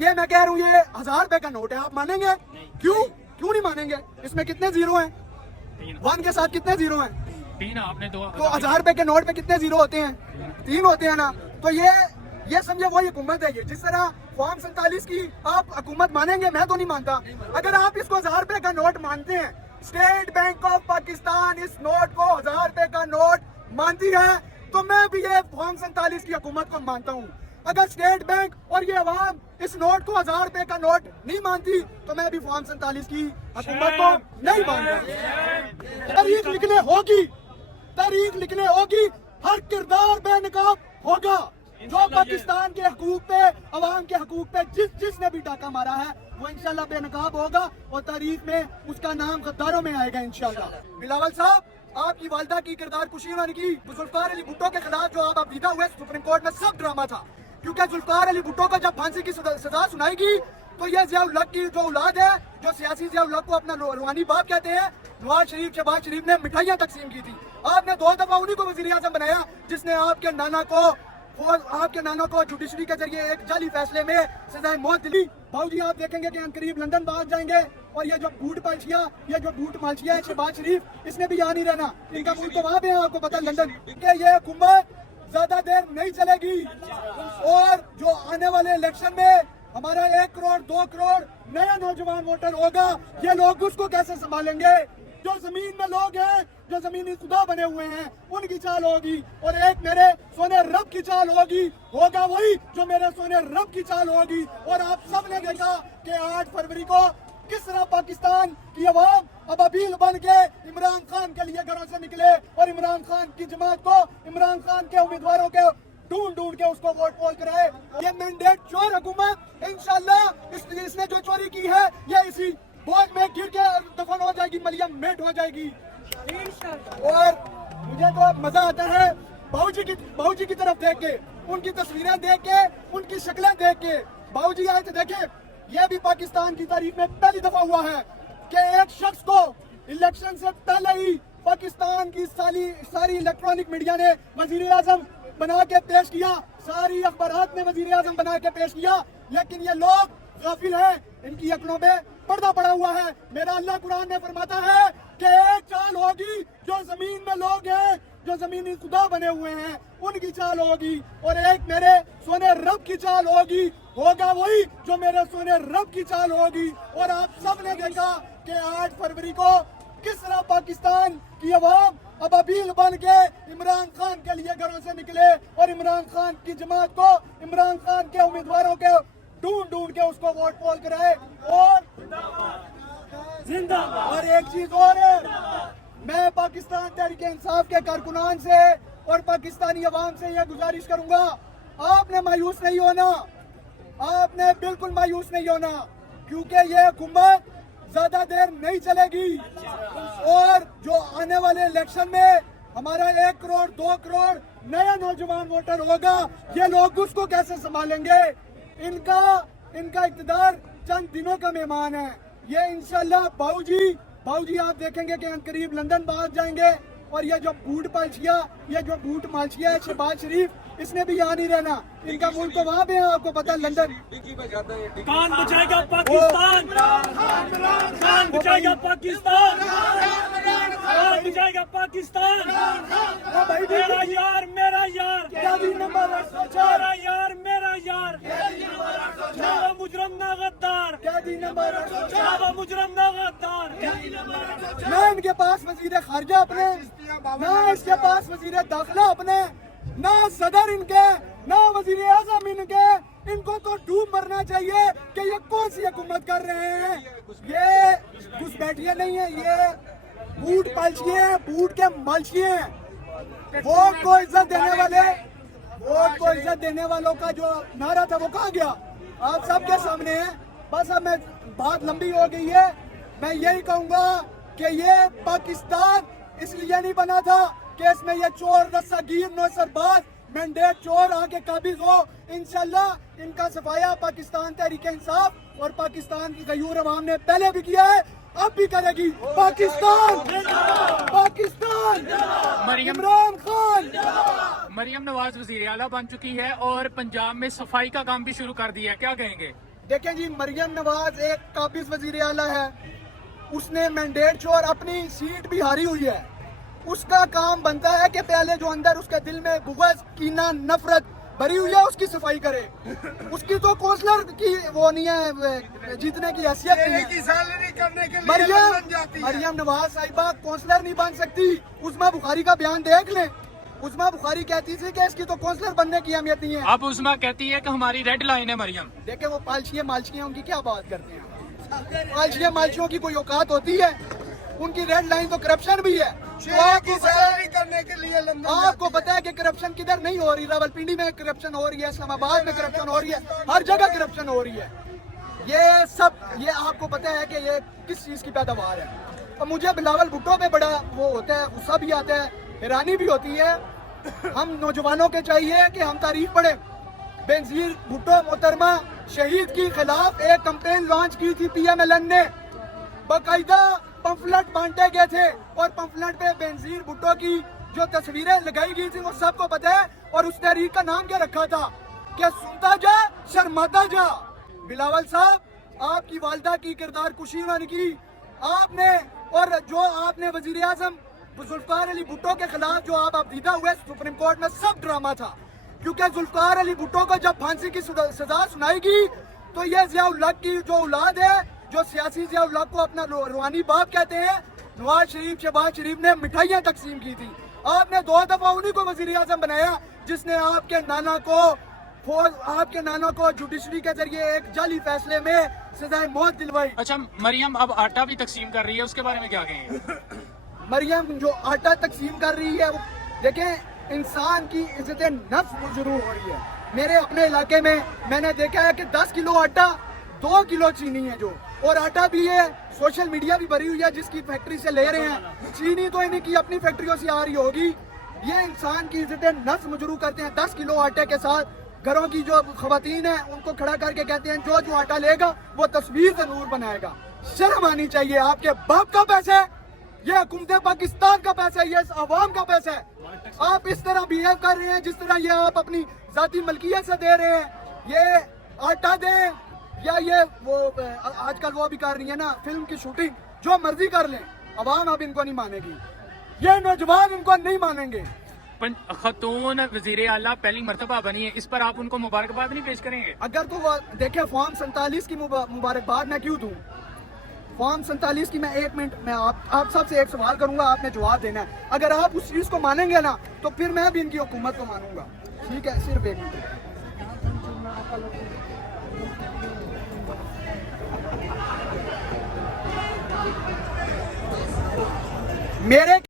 ये मैं कह रहा हूँ ये 1000 रुपए का नोट है, आप मानेंगे? क्यों क्यों नहीं मानेंगे? इसमें कितने जीरो हैं? 1 के साथ कितने जीरो हैं? 3 आपने दो। तो 1000 रुपए के नोट पे कितने जीरो होते हैं? 3 होते हैं ना। तो ये समझे वही हुकूमत है ये। जिस तरह फॉर्म 47 की आप हुकूमत मानेंगे, मैं तो नहीं मानता। अगर आप इसको 1000 रुपए का नोट मानते हैं, स्टेट बैंक ऑफ पाकिस्तान इस नोट को 1000 रुपए का नोट मानती है, तो मैं भी ये फॉर्म 47 की हुकूमत को मानता हूँ। अगर स्टेट बैंक और ये अवाम इस नोट को 1000 रुपए का नोट नहीं मानती, तो मैं भी फॉर्म 47 की हुकूमत को नहीं मानता। तारीख लिखने होगी, हर किरदार बेनकाब होगा। जो पाकिस्तान के हकूक पे, अवाम के हकूक पे जिसने भी डाका मारा है, वो इंशाल्लाह बेनकाब होगा और तारीख में उसका नाम गद्दारों में आएगा इंशाल्लाह। बिलावल साहब, आपकी वालदा की किरदार कुशी उन्होंने की। जुल्फकार अली भुट्टो के खिलाफ जो आप विदा हुए सुप्रीम कोर्ट में, सब ड्रामा था। क्योंकि जुल्फकार अली भुट्टो को जब फांसी की सजा सुनाएगी, तो ये ज़ियाउल हक की जो औलाद है, जो सियासी ज़ियाउल हक को अपना रूहानी बाप कहते हैं, नवाज शरीफ, शहबाज शरीफ ने मिठाइयाँ तकसीम की थी। आपने 2 दफा उन्हीं को वज़ीर आज़म बनाया, जिसने आपके नाना को जुडिशरी के जरिए एक जाली फैसले में सजाए मौत दिली। भाई जी, आप देखेंगे कि करीब लंदन भाग जाएंगे, और ये जो बूट मालचिया है शहबाज शरीफ, इसने भी यहाँ नहीं रहना। इनका मुल्क तो वहाँ पे है, आपको पता है लंदन। कि ये हुकूमत ज्यादा देर नहीं चलेगी, और जो आने वाले इलेक्शन में हमारा 1 करोड़ 2 करोड़ नया नौजवान वोटर होगा, ये लोग उसको कैसे संभालेंगे? जो जमीन में लोग हैं, जो जमीनी खुदा बने हुए हैं, उनकी चाल होगी, और एक मेरे सोने रब की चाल होगा वही जो मेरे सोने रब की चाल होगी। और आप सब ने देखा कि 8 फरवरी को किस तरह पाकिस्तान की अवाम अबाबील बन के इमरान खान के लिए घरों से निकले, और इमरान खान की जमात को, इमरान खान के उम्मीदवारों के ढूंढ के उसको वोट पोल कराए। ये मैंडेट चोर हुकूमत इंशाल्लाह इसने जो चोरी की है, ये इसी बोझ में गिर के दफन हो जाएगी, मलियम मेट हो जाएगी। और मुझे तो मजा आता है बाबू जी की तरफ देख के, उनकी तस्वीरें देख के, उनकी शक्लें देख के। बाबू जी आए थे, देखे, यह भी पाकिस्तान की तारीख में पहली दफा हुआ है कि एक शख्स को इलेक्शन से पहले ही पाकिस्तान की सारी इलेक्ट्रॉनिक मीडिया ने वजीर आजम बना के पेश किया, सारी अखबारात में वजीर आजम बना के पेश किया। लेकिन ये लोग गाफिल हैं, इनकी अकलों में पर्दा पड़ा हुआ है। मेरा अल्लाह कुरान में फरमाता है कि एक चाल होगी, जो जमीन में लोग हैं, जो जमीनी खुदा बने हुए हैं, उनकी चाल होगी, और एक मेरे सोने रब की चाल होगा वही जो मेरे सोने रब की चाल होगी। और आप सब ने देखा कि 8 फरवरी को किस तरह पाकिस्तान की अवाम अबाबील बन के इमरान खान के लिए घरों से निकले, और इमरान खान की जमात को, इमरान खान के उम्मीदवारों के ढूंढ के उसको वोट पोल कराए। और जिंदाबाद। और एक चीज और है, मैं पाकिस्तान तहरीक इंसाफ के कारकुनान से और पाकिस्तानी अवाम से यह गुजारिश करूंगा, आपने मायूस नहीं होना, आपने बिल्कुल मायूस नहीं होना, क्योंकि ये हुकूमत ज्यादा देर नहीं चलेगी। और जो आने वाले इलेक्शन में हमारा 1 करोड़ 2 करोड़ नया नौजवान वोटर होगा, ये लोग उसको कैसे संभालेंगे? इनका इक़्तिदार चंद दिनों का मेहमान है। ये इंशाल्लाह बाबू जी आप देखेंगे कि करीब लंदन भाग जाएंगे, और ये जो बूट मालचिया है शहबाज शरीफ, इसने भी यहाँ नहीं रहना। इनका मुल्क तो वहाँ पे है, आपको पता है लंदन। कौन बचाएगा पाकिस्तान? कौन बचाएगा पाकिस्तान? कौन बचाएगा पाकिस्तान? मेरा यार, मेरा यार, मेरा यार, मेरा यार, ना मुजरम ना गद्दार, ना मुजरम ना गद्दार। ना इनके पास वजीर खारजा अपने, ना इसके पास वजीर दाखिला अपने, ना सदर इनके, ना वजीर आजम इनके। इनको तो डूब मरना चाहिए कि ये कौन सी हुकूमत कर रहे हैं। ये घुसपैठिए नहीं है, ये बूट पालचिए हैं, बूट के मालचिए हैं। वोट को इज्जत देने वालों का जो नारा था वो कहाँ गया? आप सबके सामने है। बस अब मैं बात लंबी हो गई है, मैं यही कहूँगा कि ये पाकिस्तान इसलिए नहीं बना था कि इसमें ये चोर रस्सागीर नौसरबाज मैंडेट चोर आके काबिज हो। इंशाल्लाह इनका सफाया पाकिस्तान तहरीक इंसाफ और पाकिस्तान की गयूर अवाम ने पहले भी किया है, अब भी करेगी। पाकिस्तान इमरान खान। मरियम नवाज वजीर आला बन चुकी है और पंजाब में सफाई का काम भी शुरू कर दिया है, क्या कहेंगे? देखें जी, मरियम नवाज एक काबिज वजीर आला है, उसने मैंडेट छोड़ अपनी सीट भी हारी हुई है। उसका काम बनता है कि पहले जो अंदर उसके दिल में बुग़्ज़, कीना, नफरत भरी हुई है उसकी सफाई करे। उसकी तो कौंसलर की वो नहीं है, जीतने की हैसियत नहीं है। मरियम नवाज साहिबा कौंसलर नहीं बन सकती। उस्मा बुखारी का बयान देख लें, उस्मा बुखारी कहती थी कि इसकी तो कौंसलर बनने की अहमियत नहीं है। अब उस्मा कहती है कि हमारी रेड लाइन है मरियम। देखे वो पालशियाँ मालशियाँ उनकी क्या बात करते हैं। पालशियाँ मालशियों की कोई औकात होती है? उनकी रेड लाइन तो करप्शन भी है। तो आपको पता है कि करप्शन किधर नहीं हो रही? रावलपिंडी में करप्शन हो रही है, इस्लामाबाद में करप्शन हो रही है, हर जगह करप्शन हो रही है। ये सब ये आपको पता है कि ये किस चीज़ की पैदावार है। और मुझे बिलावल भुट्टो पे बड़ा वो होता है, गुस्सा भी आता है, हैरानी भी होती है। हम नौजवानों के चाहिए कि हम तारीफ पढ़ें। बेनज़ीर भुट्टो मोहतरमा शहीद के खिलाफ एक कैंपेन लॉन्च की थी PMLN ने, बाकायदा पंफलेट बांटे गए थे और पंफलेट पे बेनज़ीर भुट्टो की जो तस्वीरें लगाई गई थी वो सबको पता है। और उस तहरीक का नाम क्या रखा था कि सुनता जा शर्माता जा। बिलावल साहब, आपकी वालदा की किरदार कुशी उन्होंने की आपने, और जो आपने वजीर आजम जुल्फकार अली भुट्टो के खिलाफ जो आप अबदीदा हुए सुप्रीम कोर्ट में, सब ड्रामा था। क्योंकि जुल्फकार अली भुट्टो को जब फांसी की सजा सुनाएगी तो ये ज़िया-उल हक की जो औलाद है, जो सियासी ज़िया-उल हक को अपना रूहानी बाप कहते हैं, नवाज शरीफ, शहबाज शरीफ ने मिठाइयाँ तकसीम की थी। आपने 2 दफा उन्हीं को वजीर आजम बनाया जिसने आपके नाना को जुडिशरी के जरिए एक जाली फैसले में सजाए मौत दिलवाई। अच्छा, मरियम अब आटा भी तकसीम कर रही है, उसके बारे में क्या कहेंगे? मरियम जो आटा तकसीम कर रही है, देखें इंसान की इज्जत नफ्स जरूर हो रही है। मेरे अपने इलाके में मैंने देखा है कि 10 किलो आटा 2 किलो चीनी है जो, और आटा भी है, सोशल मीडिया भी भरी हुई है जिसकी फैक्ट्री से ले रहे हैं। चीनी तो इन्हीं की अपनी फैक्ट्रियों से आ रही होगी। ये इंसान की इज्जत नफ्स मजरू करते हैं। 10 किलो आटे के साथ घरों की जो खवातीन है उनको खड़ा करके कहते हैं जो आटा लेगा वो तस्वीर से नूर बनाएगा। शर्म आनी चाहिए। आपके बाप का पैसा है, ये हुकूमत पाकिस्तान का पैसा है, ये अवाम का पैसा है। आप इस तरह बिहेव कर रहे हैं जिस तरह ये आप अपनी जाती मलकियत से दे रहे हैं। ये आटा दें या ये वो आजकल वो भी कर रही है ना फिल्म की शूटिंग, जो मर्जी कर लें, अवाम अब इनको नहीं मानेगी, ये नौजवान इनको नहीं मानेंगे। खतून वजीर आला पहली मर्तबा बनी है, इस पर आप उनको मुबारकबाद नहीं पेश करेंगे? अगर तो वो देखे फॉर्म 47 की मुबारकबाद मैं क्यों दूं? फॉर्म 47 की मैं 1 मिनट में आप सबसे एक सवाल करूंगा, आपने जवाब देना है। अगर आप उस चीज को मानेंगे ना तो फिर मैं भी इनकी हुकूमत को मानूंगा। ठीक है, सिर्फ 1 मिनट। मेरे